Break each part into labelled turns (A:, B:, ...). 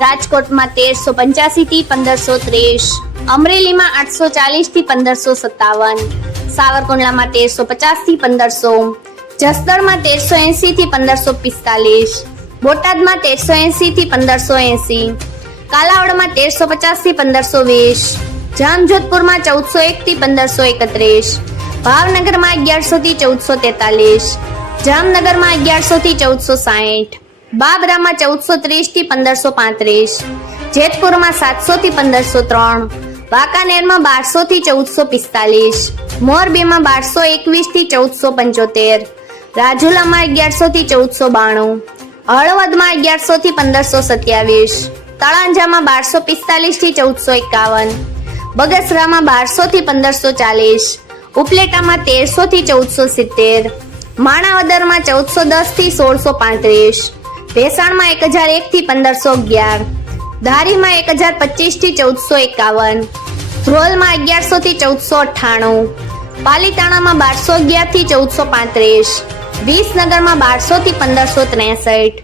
A: રાજકોટમાં તેરસો પંચ્યાસી થી પંદરસો ત્રીસ, અમરેલીમાં આઠસો ચાલીસથી પંદરસો સત્તાવન, સાવરકુંડલામાં તેરસો પચાસથી પંદરસો, જસદણમાં તેરસો એસી થી પંદરસો પિસ્તાલીસ, બોટાદમાં તેરસો એસી થી પંદરસો એંસી કાલાવડમાં તેરસો પચાસથી પંદરસો વીસ, જામજોધપુરમાં ચૌદસો એક થી પંદરસો એકત્રીસ, ભાવનગરમાં અગિયારસો થી ચૌદસો તેતાલીસ, જામનગરમાં અગિયારસો થી ચૌદસો સાહીઠ બાબરામાં ચૌદસો ત્રીસથી પંદરસો પાંત્રીસ. જેતપુરમાં સાતસો થી પંદરસો ત્રણ. વાંકાનેરમાં બારસો થી ચૌદસો પિસ્તાલીસ. મોરબીમાં બારસો એકવીસથી ચૌદસો પંચોતેર. રાજુલામાં અગિયારસો થી ચૌદસો બાણું. હળવદમાં અગિયારસો થી પંદરસો સત્યાવીસ. તળાંજામાં બારસો પિસ્તાલીસથી ચૌદસો એકાવન. બગસરામાં બારસો થી પંદરસો ચાલીસ. ઉપલેટામાં તેરસો થી ચૌદસો સિત્તેર. માણાવદરમાં ચૌદસો દસથી સોળસો પાંત્રીસ. ભેસાણમાં એક હજાર એક થી પંદરસો અગિયાર. ધારીમાં એક હજાર પચીસથી ચૌદસો એકાવન. ધ્રોલમાં અગિયારસો થી ચૌદસો અઠ્ઠાણું. પાલીતાણામાં બારસો અગિયારથી ચૌદસો પાંત્રીસ. વિસનગરમાં બારસો થી પંદરસો ત્રેસઠ.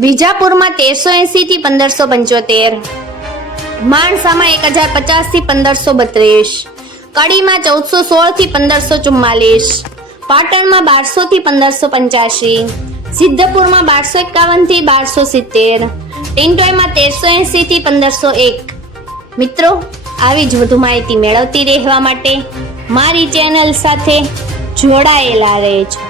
A: વિજાપુરમાં તેરસો એંસી થી પંદરસો પંચોતેર. માણસામાં એક હજાર પચાસથી પંદરસો બત્રીસ. કડીમાં ચૌદસો સોળથી પંદરસો ચુમ્માલીસ. પાટણમાં બારસો થી પંદરસો પંચ્યાસી. સિદ્ધપુરમાં બારસો એકાવનથી બારસો સિત્તેર ટિન્ટોયમાં તેરસો એંસી થી પંદરસો એક. મિત્રો, આવી જ વધુ માહિતી મેળવતી રહેવા માટે મારી ચેનલ સાથે જોડાયેલા રહેજો.